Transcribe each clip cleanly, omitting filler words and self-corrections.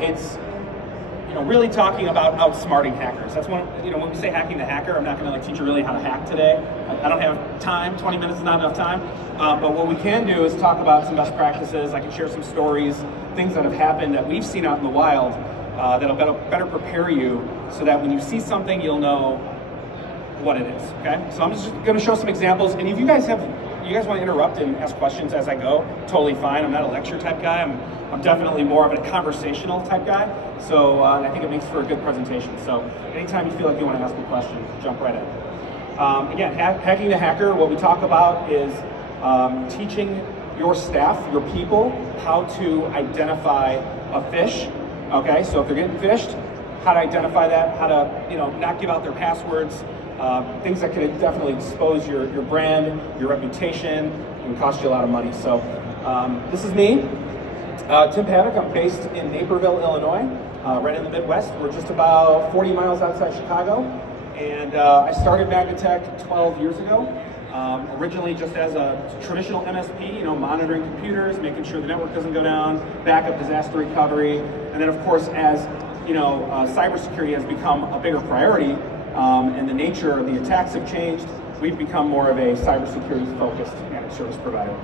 It's really talking about outsmarting hackers. That's when we say hacking the hacker, I'm not going to teach you really how to hack today. I don't have time. 20 minutes is not enough time. But what we can do is talk about some best practices. I can share some stories, things that have happened that we've seen out in the wild that'll better prepare you so that when you see something, you'll know what it is. Okay? So I'm just going to show some examples. And if you guys want to interrupt and ask questions as I go, totally fine. I'm not a lecture type guy. I'm definitely more of a conversational type guy. So I think it makes for a good presentation. So anytime you feel like you want to ask a question, jump right in. Again, hacking the hacker, what we talk about is teaching your staff, your people, how to identify a phish. Okay, so if they're getting phished, how to identify that, how to not give out their passwords, things that could definitely expose your brand, your reputation, and cost you a lot of money. So this is me, Tim Paddock. I'm based in Naperville, Illinois, right in the Midwest. We're just about 40 miles outside Chicago. And I started Magnitech 12 years ago, originally just as a traditional MSP, monitoring computers, making sure the network doesn't go down, backup, disaster recovery. And then of course, as cybersecurity has become a bigger priority, and the nature of the attacks have changed, we've become more of a cybersecurity focused managed service provider.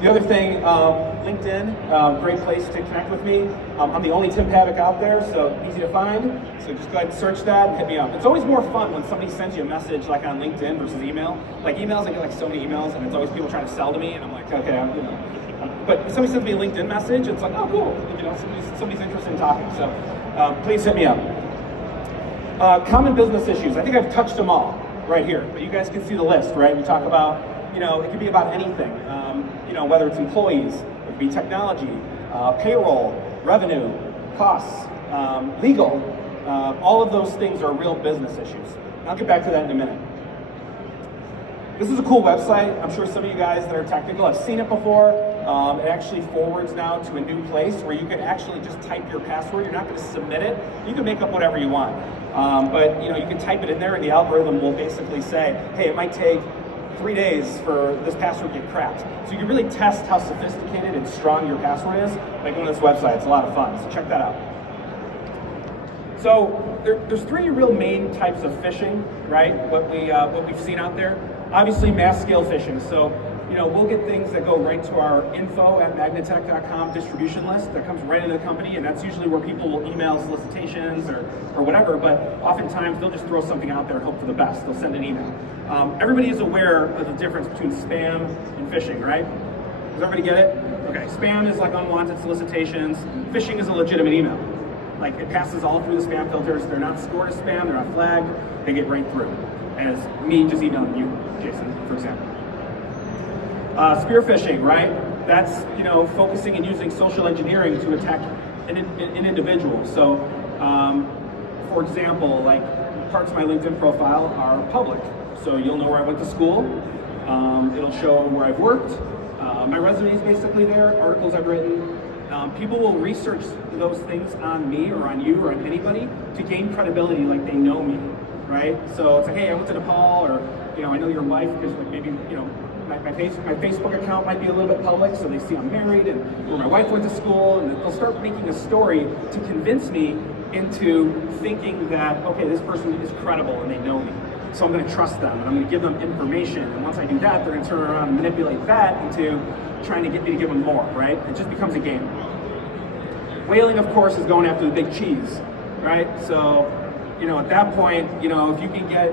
The other thing, LinkedIn, great place to connect with me. I'm the only Tim Paddock out there, so easy to find. So just go ahead and search that and hit me up. It's always more fun when somebody sends you a message like on LinkedIn versus email. Like emails, I get so many emails, and it's always people trying to sell to me, and I'm like, okay, But if somebody sends me a LinkedIn message, it's like, oh, cool. Somebody's interested in talking. So please hit me up. Common business issues. I think I've touched them all right here, but you guys can see the list, right? We talk about, it could be about anything. Whether it's employees, it could be technology, payroll, revenue, costs, legal. All of those things are real business issues. I'll get back to that in a minute. This is a cool website. I'm sure some of you guys that are technical have seen it before. It actually forwards now to a new place where you can actually just type your password. You're not going to submit it. You can make up whatever you want. But you can type it in there and the algorithm will basically say, hey, it might take 3 days for this password to get cracked. So you can really test how sophisticated and strong your password is by going to this website. It's a lot of fun, so check that out. So there's three real main types of phishing, right? What we've seen out there. Obviously, mass scale phishing. So we'll get things that go right to our info@magnitech.com distribution list that comes right into the company, and that's usually where people will email solicitations or whatever, but oftentimes they'll just throw something out there and hope for the best. They'll send an email. Everybody is aware of the difference between spam and phishing, right? Does everybody get it? Okay, spam is like unwanted solicitations. Phishing is a legitimate email. Like it passes all through the spam filters. They're not scored as spam, they're not flagged, they get right through. As me just emailing you, Jason, for example. Spear phishing, right? That's focusing and using social engineering to attack an individual. So, for example, like parts of my LinkedIn profile are public, so you'll know where I went to school. It'll show where I've worked. My resume is basically there. Articles I've written. People will research those things on me or on you or on anybody to gain credibility, like they know me, right? So it's like, hey, I went to Nepal, or I know your wife because maybe my Facebook account might be a little bit public, so they see I'm married and where my wife went to school, and they'll start making a story to convince me into thinking that, okay, this person is credible and they know me. So I'm going to trust them and I'm going to give them information. And once I do that, they're going to turn around and manipulate that into trying to get me to give them more, right? It just becomes a game. Whaling, of course, is going after the big cheese, right? So, at that point, if you can get,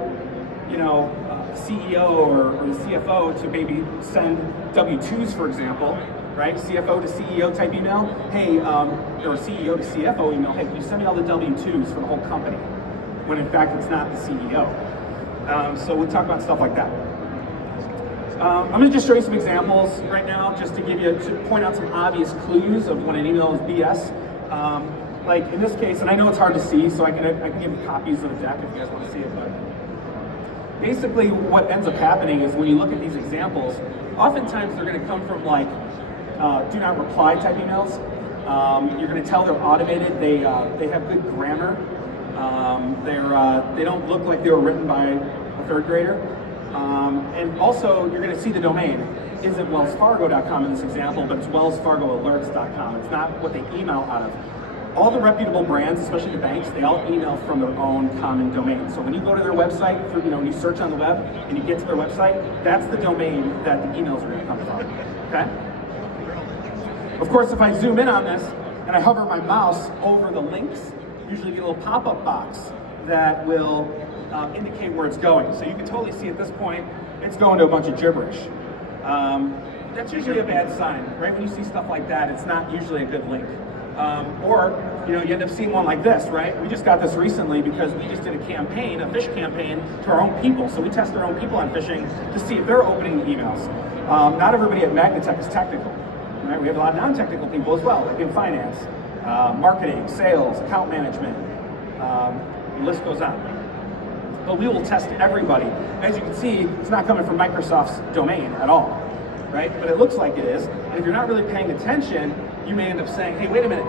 CEO or the CFO to maybe send W-2s, for example, right? CFO to CEO type email, hey, or CEO to CFO email, hey, can you send me all the W-2s for the whole company? When in fact, it's not the CEO. So we'll talk about stuff like that. I'm going to just show you some examples right now, just to point out some obvious clues of when an email is BS. Like in this case, and I know it's hard to see, so I can give you copies of the deck if you guys want to see it, but basically what ends up happening is when you look at these examples, oftentimes they're going to come from like do not reply type emails. You're going to tell they're automated, they have good grammar, they don't look like they were written by a third grader. And also, you're going to see the domain, isn't wellsfargo.com in this example, but it's wellsfargoalerts.com. It's not what they email out of. All the reputable brands, especially the banks, they all email from their own common domain. So when you go to their website, and you search on the web and you get to their website, that's the domain that the emails are going to come from. Okay? Of course, if I zoom in on this and I hover my mouse over the links, usually get a little pop-up box that will indicate where it's going. So you can totally see at this point, it's going to a bunch of gibberish. That's usually a bad sign, right? When you see stuff like that, it's not usually a good link. Or you end up seeing one like this, right? We just got this recently because we just did a campaign, a phish campaign to our own people. So we test our own people on phishing to see if they're opening the emails. Not everybody at Magnitech is technical, right? We have a lot of non-technical people as well, like in finance, marketing, sales, account management, the list goes on. But we will test everybody. As you can see, it's not coming from Microsoft's domain at all, right? But it looks like it is. And if you're not really paying attention, you may end up saying, hey, wait a minute,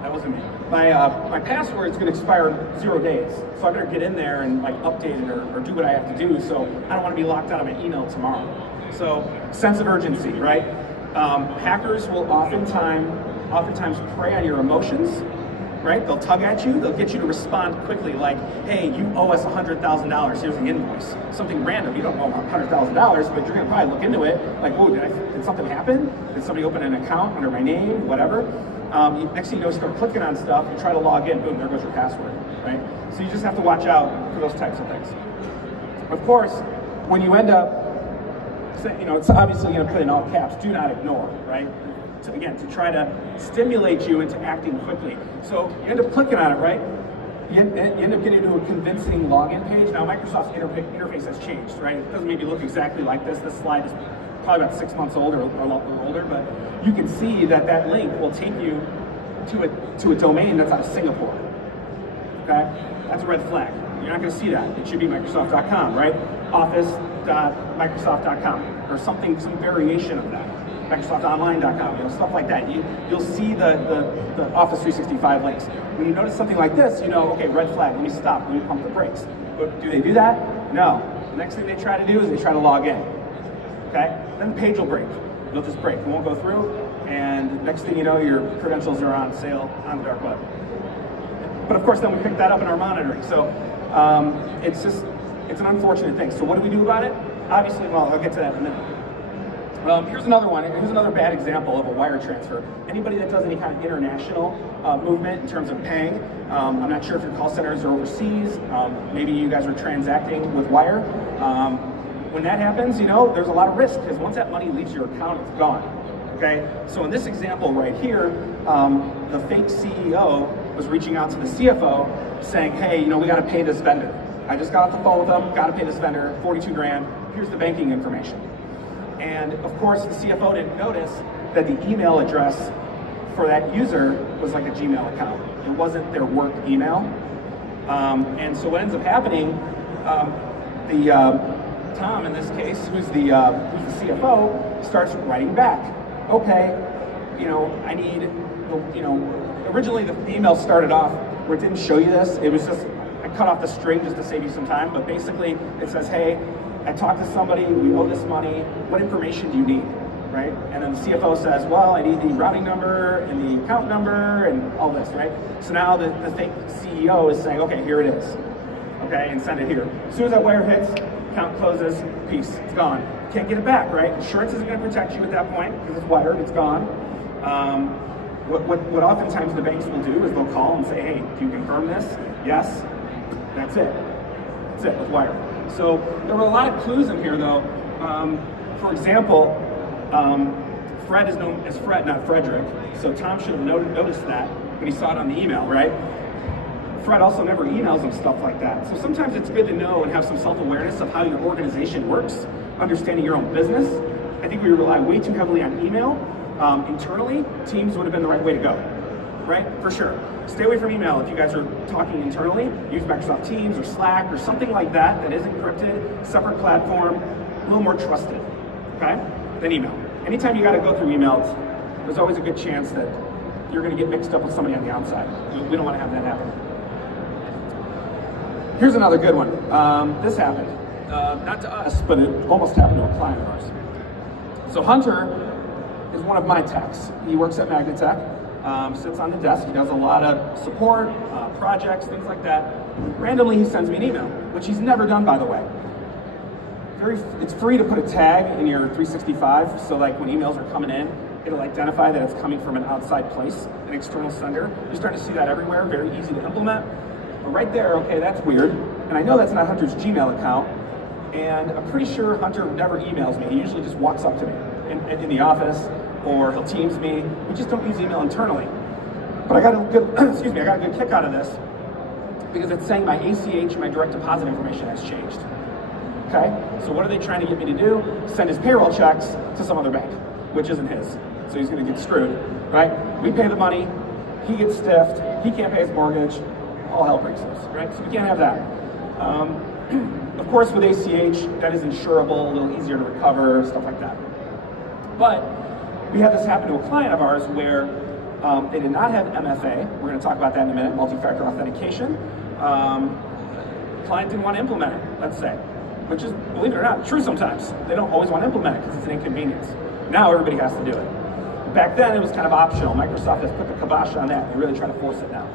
that wasn't me. My password is going to expire in 0 days. So I better get in there and update it or do what I have to do, so I don't want to be locked out of my email tomorrow. So sense of urgency, right? Hackers will oftentimes prey on your emotions, right? They'll tug at you, they'll get you to respond quickly, like, hey, you owe us $100,000, here's the invoice. Something random, you don't owe $100,000, but you're gonna probably look into it, like, whoa, did something happen? Did somebody open an account under my name, whatever? Next thing you know, start clicking on stuff, you try to log in, boom, there goes your password, right? So you just have to watch out for those types of things. Of course, when you end up, it's obviously gonna put in all caps, do not ignore, right? Again, to try to stimulate you into acting quickly. So you end up clicking on it, right? You end up getting to a convincing login page. Now, Microsoft's interface has changed, right? It doesn't maybe look exactly like this. This slide is probably about 6 months old or a lot older, but you can see that link will take you to a domain that's out of Singapore, okay? That's a red flag. You're not gonna see that. It should be Microsoft.com, right? Office.Microsoft.com or some variation of that. MicrosoftOnline.com, stuff like that. You'll see the Office 365 links. When you notice something like this, okay, red flag, let me stop, let me pump the brakes. But do they do that? No. The next thing they try to do is they try to log in, okay? Then the page will break. It'll just break, it won't go through, and next thing you know, your credentials are on sale on the dark web. But of course, then we pick that up in our monitoring. So it's an unfortunate thing. So what do we do about it? Obviously, well, I'll get to that in a minute. Here's another one. Here's another bad example of a wire transfer. Anybody that does any kind of international movement in terms of paying, I'm not sure if your call centers are overseas, maybe you guys are transacting with wire. When that happens, there's a lot of risk because once that money leaves your account, it's gone. Okay? So in this example right here, the fake CEO was reaching out to the CFO saying, hey, we got to pay this vendor. I just got off the phone with them, got to pay this vendor, 42 grand, here's the banking information. And of course, the CFO didn't notice that the email address for that user was like a Gmail account. It wasn't their work email. And so what ends up happening, Tom in this case, who's the CFO, starts writing back. Okay, I need, originally the email started off where it didn't show you this. It was just, I cut off the string just to save you some time, but basically it says, hey, I talked to somebody, we owe this money, what information do you need, right? And then the CFO says, well, I need the routing number and the account number and all this, right? So now the fake CEO is saying, okay, here it is, okay, and send it here. As soon as that wire hits, account closes, peace, it's gone. You can't get it back, right? Insurance isn't gonna protect you at that point because it's wired, it's gone. What oftentimes the banks will do is they'll call and say, hey, do you confirm this? Yes, that's it. That's it with wire. So there were a lot of clues in here though. For example, Fred is known as Fred, not Frederick. So Tom should have noticed that when he saw it on the email, right? Fred also never emails him stuff like that. So sometimes it's good to know and have some self-awareness of how your organization works, understanding your own business. I think we rely way too heavily on email. Internally, Teams would have been the right way to go, right? For sure. Stay away from email if you guys are talking internally. Use Microsoft Teams or Slack or something like that that is encrypted, separate platform, a little more trusted, okay, than email. Anytime you got to go through emails, there's always a good chance that you're going to get mixed up with somebody on the outside. We don't want to have that happen. Here's another good one. This happened. not to us, but it almost happened to a client of ours. So Hunter is one of my techs. He works at Magnitech, sits on the desk. He does a lot of support, projects, things like that. Randomly, he sends me an email, which he's never done, by the way. It's free to put a tag in your 365, so like when emails are coming in, it'll identify that it's coming from an outside place, an external sender. You're starting to see that everywhere, very easy to implement. But right there, okay, that's weird. And I know that's not Hunter's Gmail account, and I'm pretty sure Hunter never emails me. He usually just walks up to me in the office, or he'll Teams me. We just don't use email internally. But I got a good, excuse me, I got a good kick out of this because it's saying my ACH, my direct deposit information has changed. Okay, so what are they trying to get me to do? Send his payroll checks to some other bank, which isn't his. So he's gonna get screwed, right? We pay the money, he gets stiffed, he can't pay his mortgage, all hell breaks loose, right? So we can't have that. Of course, with ACH, that is insurable, a little easier to recover, stuff like that. But we had this happen to a client of ours where they did not have MFA. We're going to talk about that in a minute, multi-factor authentication. Client didn't want to implement it, let's say, which is, believe it or not, true sometimes. They don't always want to implement it because it's an inconvenience. Now everybody has to do it. Back then, it was kind of optional. Microsoft has put the kibosh on that. They're really trying to force it now.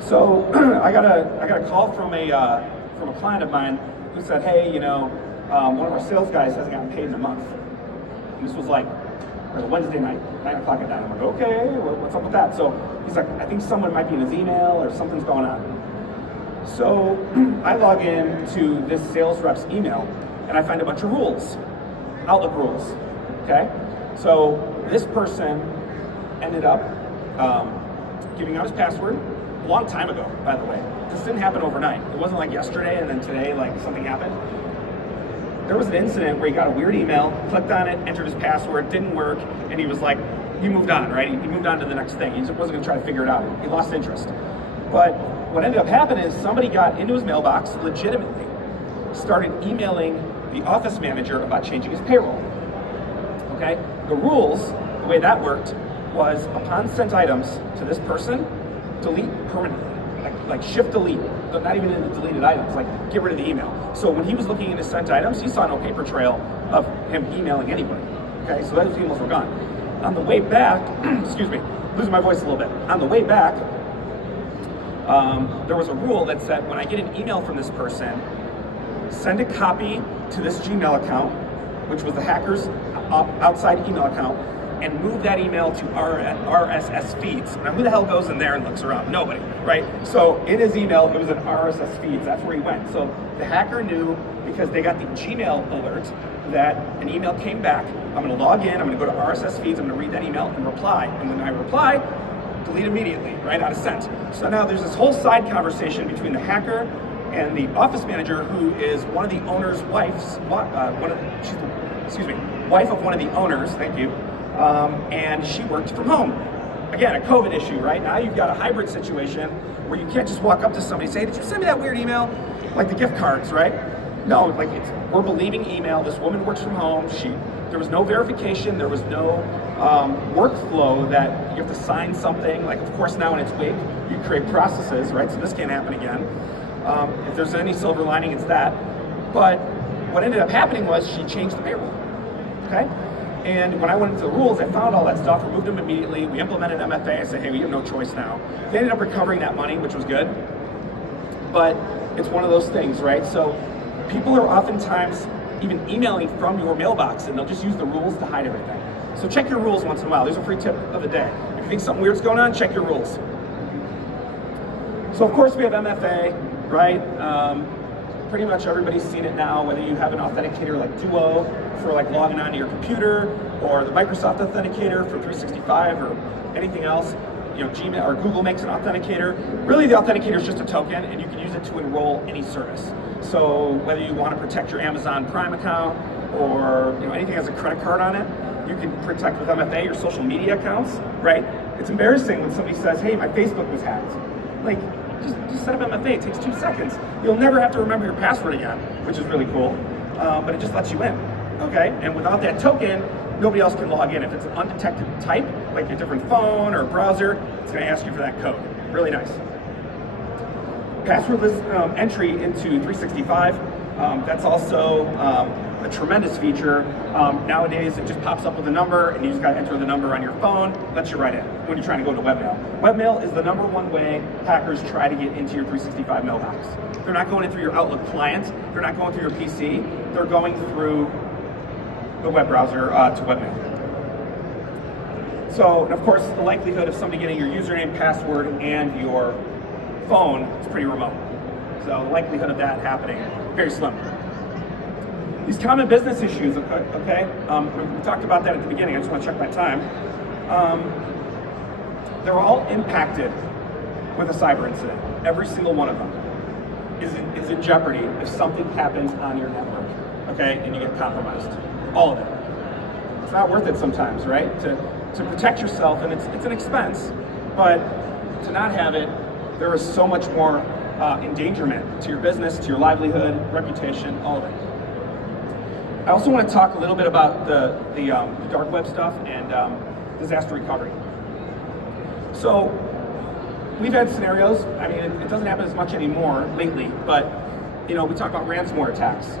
So I got a call from a client of mine who said, hey, you know, one of our sales guys hasn't gotten paid in a month. And this was like a Wednesday night, 9 o'clock at night. I'm like, okay, what's up with that? So he's like, I think someone might be in his email or something's going on. So I log in to this sales rep's email and I find a bunch of rules, Outlook rules, okay? So this person ended up giving out his password a long time ago, by the way. This didn't happen overnight. It wasn't like yesterday and then today, like something happened. There was an incident where he got a weird email, clicked on it, entered his password, didn't work, and he was like, he moved on, right? He moved on to the next thing. He just wasn't gonna try to figure it out. He lost interest. But what ended up happening is somebody got into his mailbox legitimately, started emailing the office manager about changing his payroll, okay? The rules, the way that worked, was upon sent items to this person, delete permanently, like shift delete, not even in the deleted items, like get rid of the email. So when he was looking into sent items, he saw no paper trail of him emailing anybody, okay? So those emails were gone. On the way back, excuse me, losing my voice a little bit. On the way back, there was a rule that said when I get an email from this person, send a copy to this Gmail account, which was the hacker's outside email account, and move that email to RSS feeds. Now who the hell goes in there and looks around? Nobody, right? So in his email, it was an RSS feeds, that's where he went. So the hacker knew, because they got the Gmail alert, that an email came back. I'm gonna log in, I'm gonna go to RSS feeds, I'm gonna read that email and reply. And when I reply, delete immediately, right, out of sent. So now there's this whole side conversation between the hacker and the office manager, who is one of the owner's wife's, wife of one of the owners, thank you, and she worked from home. Again, a COVID issue, right? Now you've got a hybrid situation where you can't just walk up to somebody and say, did you send me that weird email? Like the gift cards, right? No, like we're believing email. This woman works from home. There was no verification. There was no workflow that you have to sign something. Like, of course, now in its wake, you create processes, right? So this can't happen again. If there's any silver lining, it's that. But what ended up happening was she changed the payroll, okay? And when I went into the rules, I found all that stuff, removed them immediately. We implemented MFA. I said, hey, we have no choice now. They ended up recovering that money, which was good. But it's one of those things, right? So people are oftentimes even emailing from your mailbox, and they'll just use the rules to hide everything. So check your rules once in a while. There's a free tip of the day. If you think something weird's going on, check your rules. So of course we have MFA, right? Pretty much everybody's seen it now, whether you have an authenticator like Duo for like logging onto your computer, or the Microsoft Authenticator for 365 or anything else. You know, Gmail or Google makes an authenticator. Really, the authenticator is just a token, and you can use it to enroll any service. So whether you want to protect your Amazon Prime account, or anything that has a credit card on it, you can protect with MFA your social media accounts, right? It's embarrassing when somebody says, hey, my Facebook was hacked. Like, just set up MFA, it takes 2 seconds. You'll never have to remember your password again, which is really cool, but it just lets you in, okay? And without that token, nobody else can log in. If it's an undetected type, like a different phone or browser, it's gonna ask you for that code. Really nice. Passwordless entry into 365. That's also a tremendous feature. Nowadays, it just pops up with a number, and you just got to enter the number on your phone, lets you right in when you're trying to go to webmail. Webmail is the #1 way hackers try to get into your 365 mailbox. They're not going in through your Outlook client. They're not going through your PC. They're going through the web browser to webmail. So, and of course, the likelihood of somebody getting your username, password, and your phone is pretty remote. So the likelihood of that happening, very slim. These common business issues, okay? We talked about that at the beginning. I just want to check my time. They're all impacted with a cyber incident. Every single one of them is in jeopardy if something happens on your network, okay? And you get compromised. All of it. It's not worth it sometimes, right? To protect yourself, and it's an expense, but to not have it, there is so much more endangerment to your business, to your livelihood, reputation, all of it. I also want to talk a little bit about the dark web stuff and disaster recovery. So we've had scenarios. I mean, it doesn't happen as much anymore lately, but we talk about ransomware attacks.